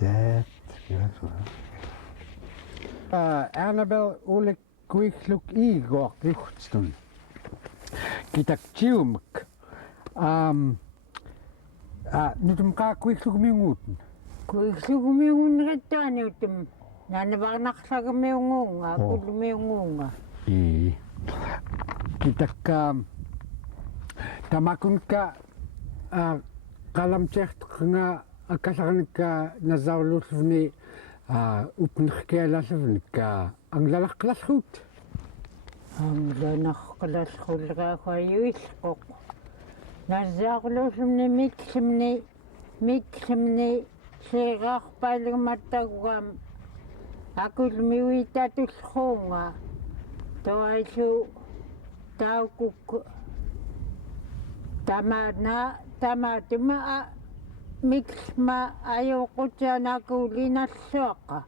Det Annabelle Olik kuikluk Liguaq Yugtun. Kitak tiumak. Nyt on kuikluk miunguten. Kuikluk miungullruniluten. Nanvarnarrlagmiungullruniluten. Kulmiungullruniluten. Kitak tamakunek qalamciarteqernga ak'allarnek nasaurluullevni pingnaquratullruut amllellrunritut. Amllellrunritut nasaurluullevni miklemni seerarpaallumattaguam akulmiuitatullruunga Tua-llu taukuk tamatuma miklma ayoqutianakulinalluaqa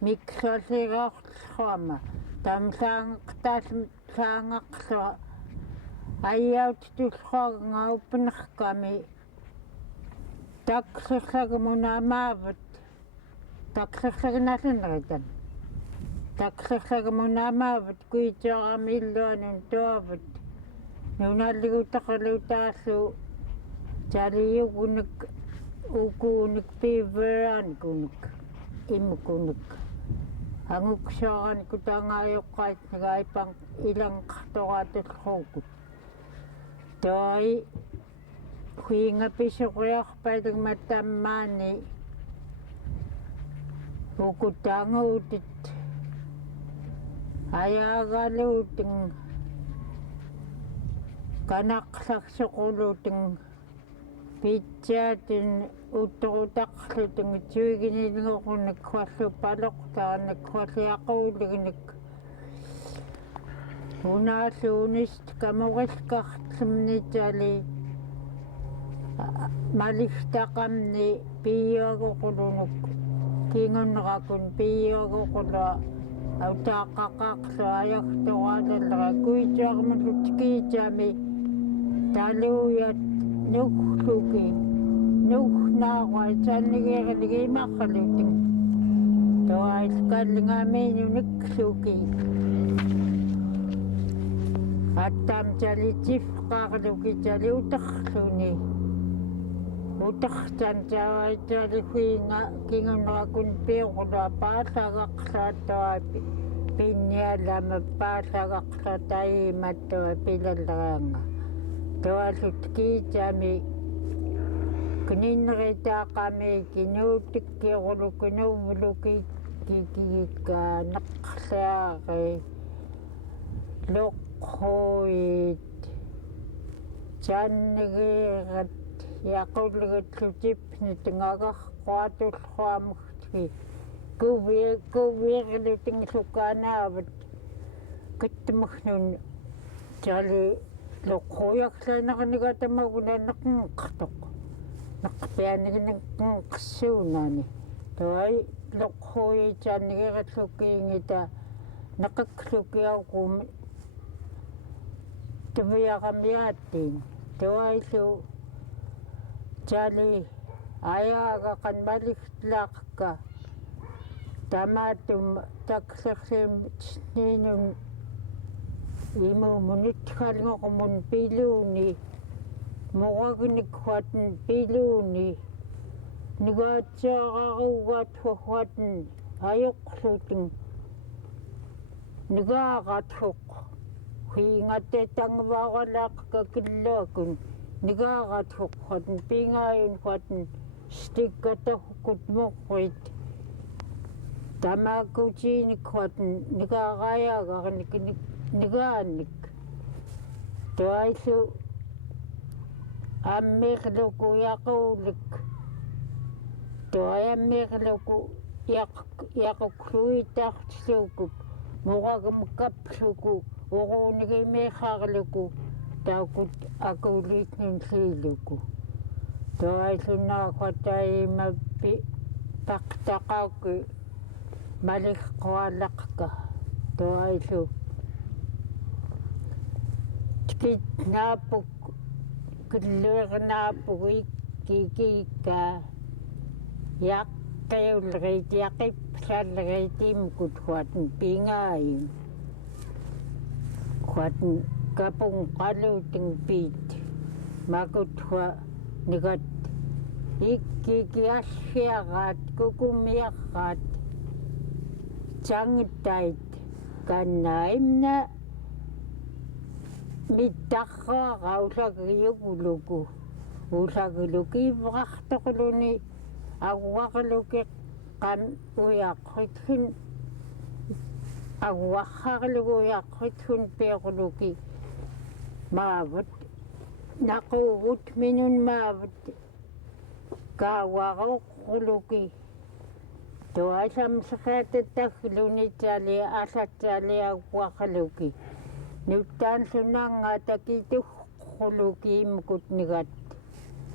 miklualligaorlluama tamlaangaqtaallua ayautitullruaga uppinerkami takllerlagamunamaavat takllerlaginallenritan takllerlagamunamaavat kuitiaramilluanun tuavat nunalligutaqalutaallu taliyugunik ukuunik piiverankunik imkunik anguksaaranik kutaangaayoqqaitnagaipang ilanqartoraatullruukut toi huingapisuqriarpalugmat tamaani ukutaanguutit ayaagaluuten qanaqlarsuquluuten pitjaatin uttorutaqluten tuiginilngorunik khuallupaloqtaarnik khualliaquuliginik unaalluunist kamurilkeqarraallemni tali malistaqamni piiagoqulunuk kingunnerakun piiagoqula autaaqaqaaqlu ajagtoraalallera kuitiarmullut kiitami taluuyat nukhluki nukhnaaqua tannigeernigiimaqaluten toailkallingamiinu nikluki attam talitifqaarluki tali uterluni utertan tawaitali huinga kingunnerakun piiqula paallagaqlaatoapi pinnialama paallagaqlataimattua pilalleraanga tuallut kiitami kininneritaaqami kinuutikkiirulukinuuvuluki kikikka neqqlaari loqquit tannigiirat yaqullugutlutipni tingagarquatullruamugtiki kuviirlutinglukaanaavat kitmugnun tali loqquujarlanernigatamaguna neqqartoq neqpianigineqqassuunaani tuai loqquuyitaannigiratlukiingita neqakklukiauqum tuviaqamiaattiin tuaillu tali ayaagaqan maligtlaaqka tamaatum taklerlim tniinun imumunitkalngoqumun piluuni mugaginikhuatin piluuni nigaatsiaqaruugaathuahuatin ayoqlutin nigaaqathuq huingatetangvaaralaaqqa killuakun nigaaqathuq huatin pingaayun huatin stikkatahukut muqquit tamakutiinik huatin nigaaqaayaagarnik nigaanik tuaillu ammirluku yaquulik tuayammirluku yaqukluitaartilluukuk muqagumkappluku uruunigimiiqaarluku taukut akuuliitnunliiluku tuaillunaaquataimappi paqtaqauki maliqqualaqka tuaillu tikit naapuk killuernaapugik kikika qeulriitiaqip salleриитимкут хуатн пингаим хуатн qanqallruuten piit makut hua nigat ikkikiassiaqaat kukumiaqqaat tangittait kannaimna mittaqquaqausagiyuguluku usagulukiivrartoquluni aguaqluki qam uyaqqitsun aguarrarlugu uyaqqitsun peequluki maavut naquugut minun maavut kaawaruqquluki tuasamsaqaatattagluni taali asatsaali aguaqluki nuttaan sunangaata kituqquluki imkut nigat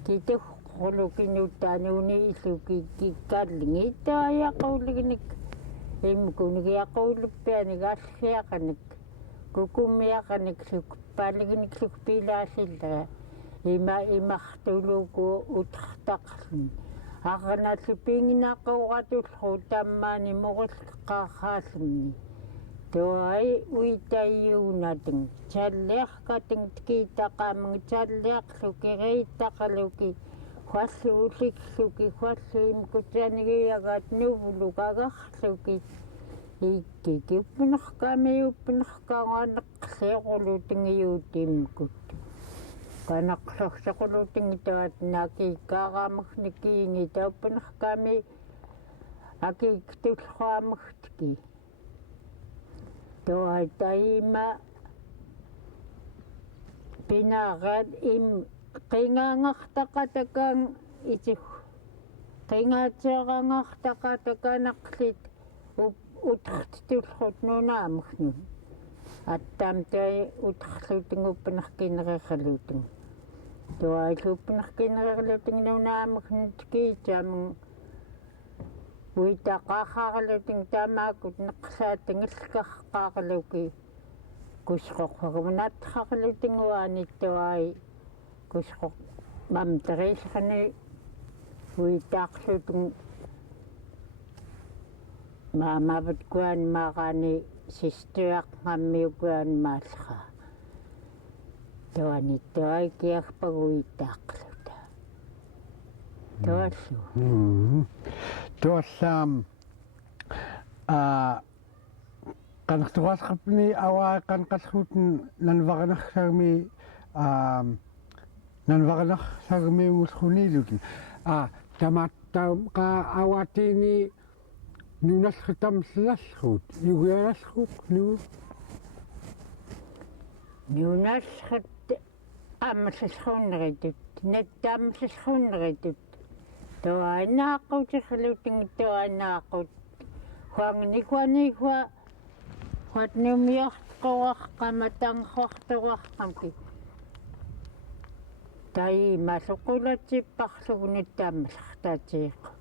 kituqquluki nuttaanuuni illuki kikkallingiittaayaqullignik imkunigiaquluppianigassiaqanik kukumiaqaniksuk palligniksuk pilaasqellera imartuluku utartaqlun Arnat-llu pingnaquratullruut tamaani murilkeqarraallemni Tua-ll uitayuunatin talliarkatin tikitaqaamang talliarlu kiriittaqaluki huallu ulikluki huallu imkutanigiagaat nuvlukagarluki ikkikippinerkamiuppinerkaanaqlequlutingiuutimkut qanaqlorsequlutingitaat nakiikkaaraamagnikiingi tauppinerkami akiiktullruamagtiki Tua taima pinaaqaat qingaangartaqatakaan itug qingaatiarangartaqatakanaqlit utartitullrut nunaamagnu attaam tai utarluutinguuppinerkinererluutin tuaalluuppinerkinererluutin nunaamagnu tikiitaamang uitaqaarraaluutin taamaakut neqsaattingillkarqaarluki kusqoqqunatrarluutin uani Tua-ll kusqoq Mamterillerni uitaaqluutin maamavat kuan maaqaani sistuaqngammiukuan maallera tuani Tua-ll kiarpaguitaaqluta tuallu Tuallaam qanerturallerpeni ava-i qanqallruuten Nanvarnarrlagmiungullruniluten tamatta awatiini nunallritamllallerruut yugialallerruuk nunallrit amllellrunritut nattaamllellrunritut Tua-ll Tua-ll huangnikwanihua huatnumiortquarqamatanqortuarqamki taimalluqulatsipparlugunut taammallertaatiiqqut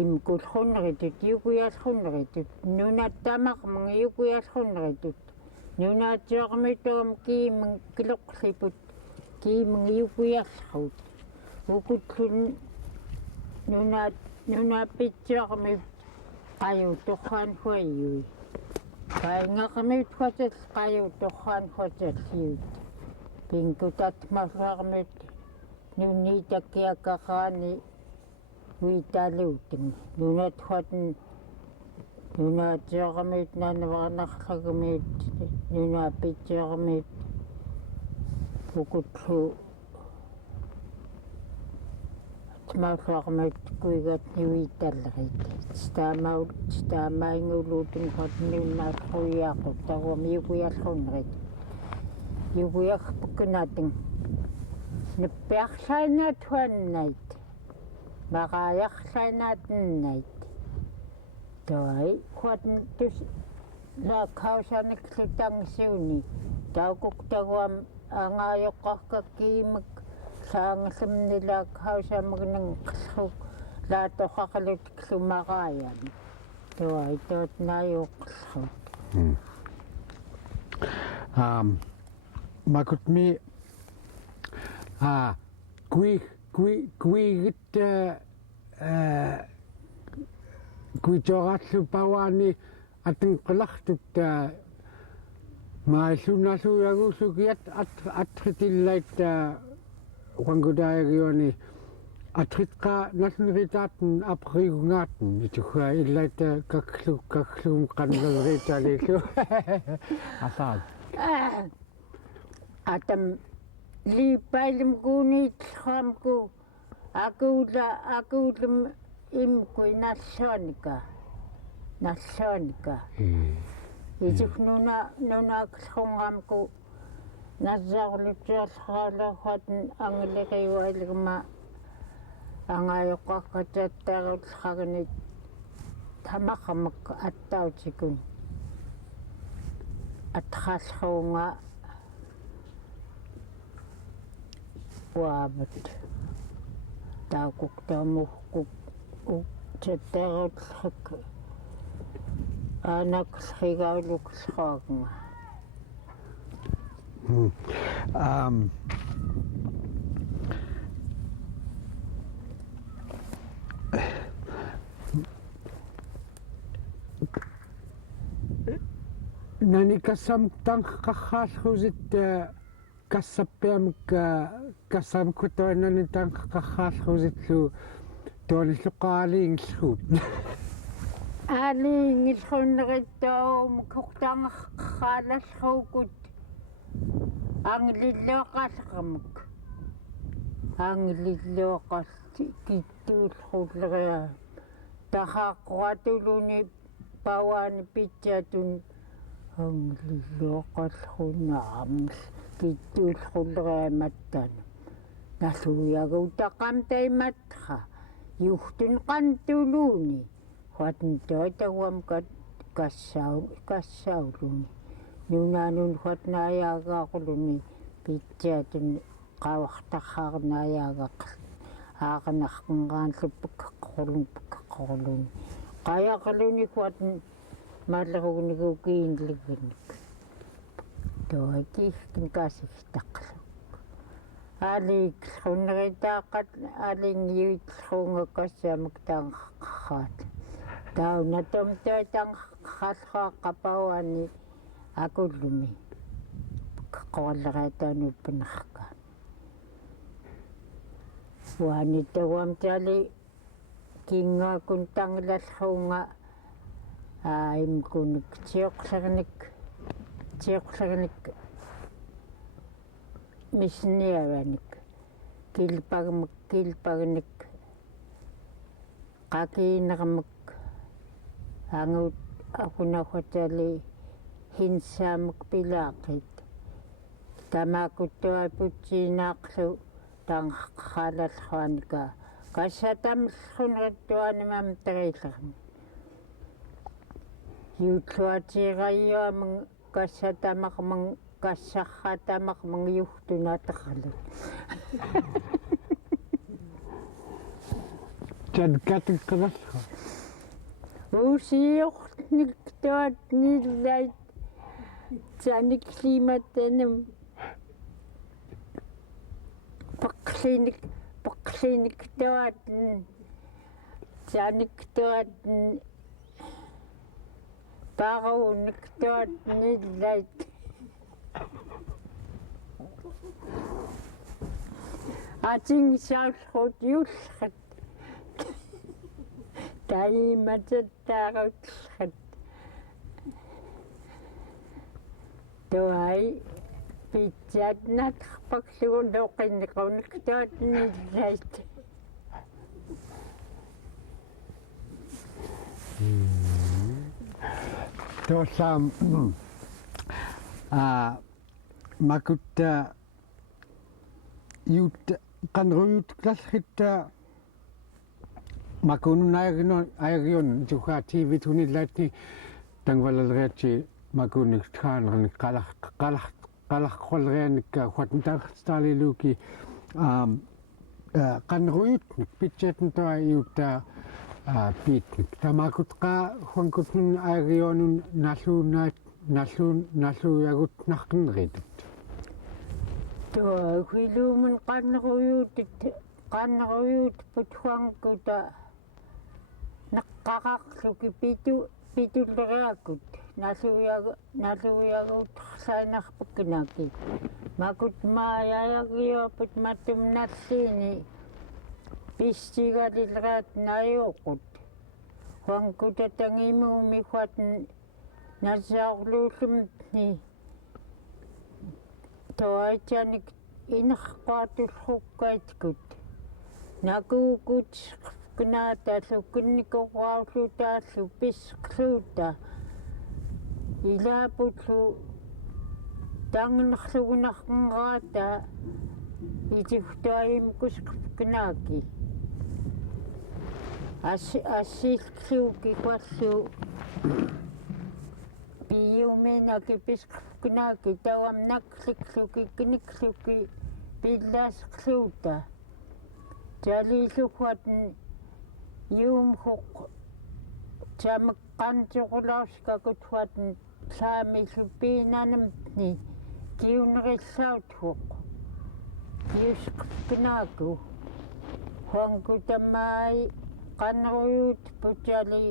imkullrunritut yugiallrunritut nunattamarmang yugiallrunritut nunaatiormituam kiimang kiloqliput kiimang yugiallruut ukutlun nunaapitsuarmi qajuutorraan huayui qaingaqmiut huatal qajuutorraan huatalliut pinkutatmarluarmit nuniitakiakaqaani uitaaluutin nunat huatn nunaatiormit Nanvarnarrlagmiut nunaapitsuarmit ukutlu Tmarluarmit kuigat niuitallerit staamainguluutun hotniunnaarruiaaqut taruam yugiallrunrit yugiarpukkunatin nippiarlainaat huannait maqaajarlainaatnait Tua-ll huatn tus la Caucasianiklu tangsuuni taukuktaruam angaajoqqarkakkiimak saangallemnila Caucasiamagnan qallruuk laatoqaqalutikklumaqaayam Tua-ll tootnaayuuqqallruut makutmi kuigit kuitoratlu pauani atenqalartut maallunalluyaguusukiat atritillait wangudaarioni atritqa nallunritaatun apriguungaatun ituhua illait kakluum qanqallruutalillu asaat atam liipailum kuuniitlamku akuulum imkui nalluanika исухнунааксхунгаамку нассаарлутсуарлахаалахуатн ангилериуалигма ангаайоққаққатааттаарулхагнит тамақамак аттаутикун атхаалхуунга уаабат таакуктаамуккук таттаарулхак анаксхигаулуксхаагнга nani kassam tanqqarraalluusit kassappiamik kassamkutoinani tanqqarraalluusitlu tuanilluqaaliingilluut аалиингиллруннеритаум кортаангаққаалаллруукут ангиллуақалеқамак ангиллуақалти киттууллеруллериа тахааққуатулуни пауаани питсаатун ангиллуақаллрунаамл киттууллеруллериа маттана налуягутақам тайматха Yugtun qantuluuni huatn toitawam kassauluni nunaanun huatnaayaagaaquluni pitsaatun qavartarrаарnaayaagaq aaqanarqengaanluppaqqorluni qayaqaluni huatn mallerugnigiukiinlignik toakihkin kaasiftaqlu алииклруннеритааққат алингиуитлрунгаккассаамак таанқарраат таунатом тойтанқаррааллуаққапауани акуллуми қорлераатаануппанерка уани тавам тали кингаакун тангилаллруунга имкуник тиоқлерник миснеаваник килпагник qakиинерамак ангут акунахутали хинсаамак пилаақит тамакуттуапутсиинаақлу таанқаррaalаллуаника Kass'at Mamterillerni Yugtun Kass'at Kass'arratamarmang Yugtun Tadkateqarranga Usiornik tuat nillait taniklimatanum paklinik tuat tanik tuat parunik tuat nillait ating sausrut yullat taimatattarutlat tuai pitsatnaqarpakluguloqinnequnik tuat nillait Tuossa makutta qanruteqtarrnga makunun ayrion tuha TV tunillaatni Nanvarnarrlagmi makunik thaanarni qalarqolleanikka huatntaartarliluki qanruteqtarturalaryaaqanka pitchatn tua iutta piitnik tamakutqa huankutnun ayrionun nalluuyagutnarqinneritut tuahuiluumun qanruut puthuankuta qaqarluki pitulleриакут налуяагут саинарпаккинаки макут мааяягиопут матумналлиини пистигалилраат наиоқут хуангута тангимууми хуатн наsaurluullevni тоайтаник инерқартуллруккаиткут накуукут кнаатааллу кинникораарлутааллу писқлуута илаапутлу тангнерлугунарқенраата итифтуаимукусқкнааки ассииллуки кваллу биуменаки писқкнааки тавам накликлуки киниклуки пилаасқелluta талилухуатн юумхоқ тамеққантиқулаарскакут саамиллуппиинанамтни киунериллаутхоқ юсқпинааку хуангутамаи qanruut putali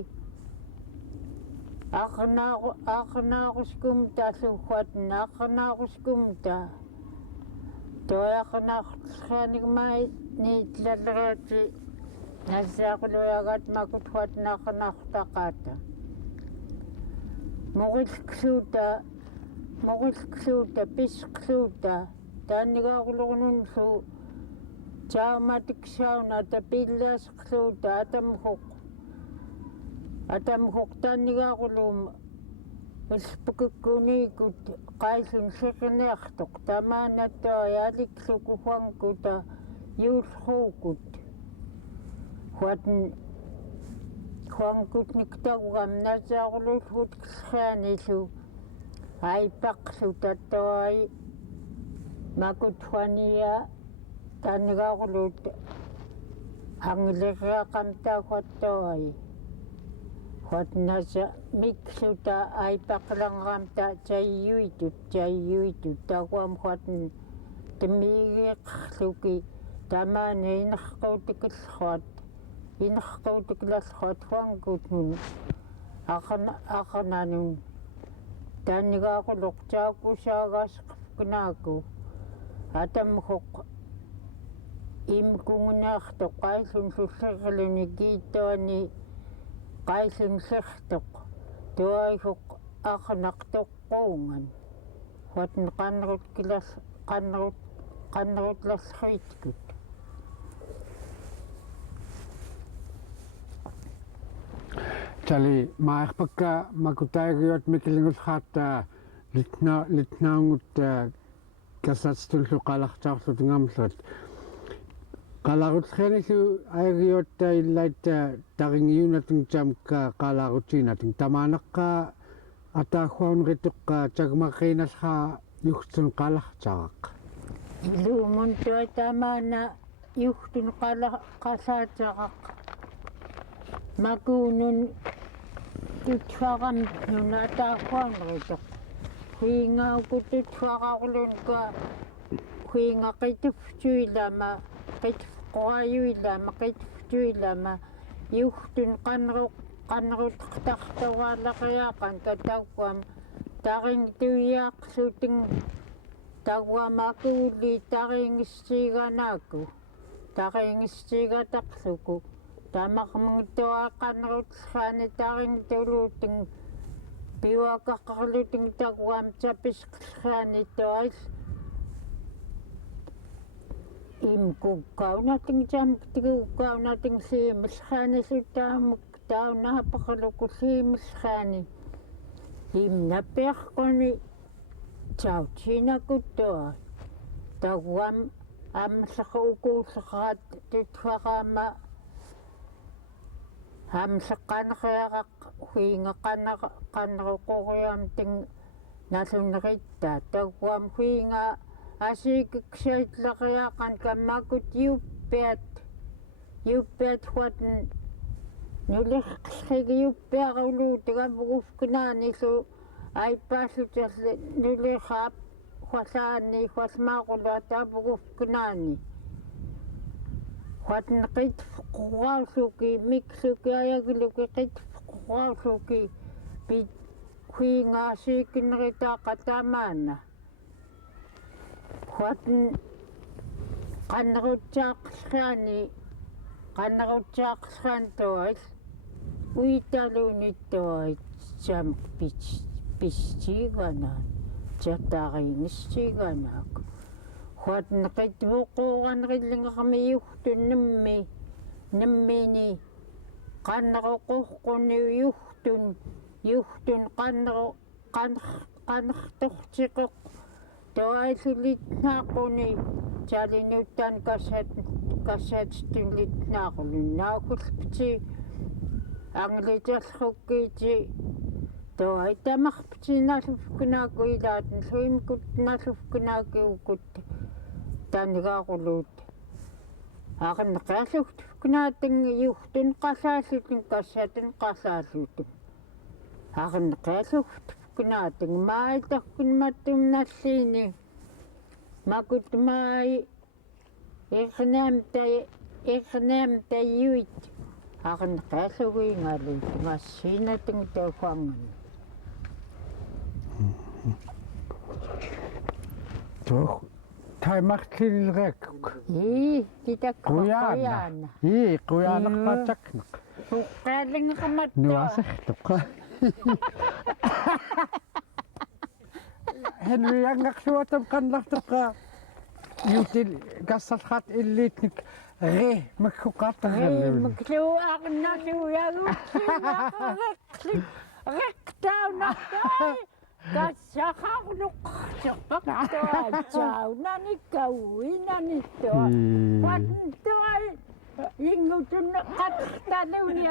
aqnaaruskумта аллуггуатна aqnaaruskумта тояқнаартлернигмай нииллалериати нассаақулуягаат макутхуатна aqnaartaqaata murilkeqarraallemni pisqelluta taannigaarullernunllu caumateksaunata pilaasqelluta atamhoq taannigaarullum ilpukukkunikut qaillun seqerniartoq tamaanattua yalikluku huangkuta yuullruukut huangkut niktawam nasaurluullevni qillraanillu aipaqluta toai makut huania taannigaarulut amllellraqamta huattoai huatnasa mikluta aipaqlanramta tayyuitut taguam huatn tamiigeeqarluki tamaani inerquutikillarruat huangkutnun aqnanun taannigaaruloq taakusaagaasqernaaku atamhoq imkungunaartoq qaillun sullerluni kiittuani qaillun sertoq tuaihoq aqnaqtoqquungan huatn qanrutlarriitkut tali maerpakka makutaagiot mikilingulraata litnaungut Kass'at tullu qalartaarlutungamlut qalarutlernilu aagiotta illaita taringiunatun tamka qalarutiinatin tamaanaqqa ataahuanrituqqa tagmaqqiinallra Yugtun qalartaraq illuumun tuatamaana Yugtun qalartaraq makuunun tutfaramnun ataahuanrituq huingaukututfararulunka huingaqituftuilama qitufqorayuilama Yugtun qanruteqtarturalaryaaqanka tauam taringtuiaaqluting tauamakuulli taringistiigataqluku tamarmungtua qanrutellerni taringtuluuting piuaqaqqarluting taguam tapisqellerni tois imkukkaunating tamtigukkaunating siimellraani sutaamuk taunahapaqaluku siimellraani imnapiarquni tautinakuttua taguam amllequukuulleqaat tutfaqaama amlleqqaneриарaq huingaqanruqoriamting nalluneritta taguam huinga asikiksaitleriaqanka makut yuppiat huatn nulerqillrigiuppiaruluutagavuguskinaanillu aippaallutalli nulerraap huallaani huallmaaqulua taavuguskinaani Huatan qit qurausuki miksuki ayagluki qit qurausuki pi huingaasiikinnerita qatamaana. Huatan qanruteqtarturalaryaaqanka tois uitalunittoit jam pistigana jataringistiganak. Huatan qitvuquuranrillingermi Yugtun nimmini qanruqurquni Yugtun qanerturallerpeni toaisulitnaaquni talinuttan Kass'at tunlitnaaqulunnaaqulpiti anglitallrukkiiti toaitamaqpitinallufkunaakuilaatan suimkutnallufkunaakiukut tanigaquluut aqneqallufkunaatin Yugtun qallaallutin Kass'atin qallaallutin aqneqallufkunaatin maaiterkunmattumnalliini makutmaai Irnaamtayuit aqneqallugiingalut ngassiinatin taufangan. Tuh taimartillerekkuk. Kitak Quyaana. Quyaanaqataknak. Suqqaallingeqamattua. Nuasertuqa. Henriangaqsuatam qanlartuqa. Yutil Kass'at illiitnik makkuqarraallemni. Maklu Arnat-llu yaguqsinaqarrektaunartai kassaqarluqarteqtarularyaqanka kauinanittua pattai Yugtun qanerturallerni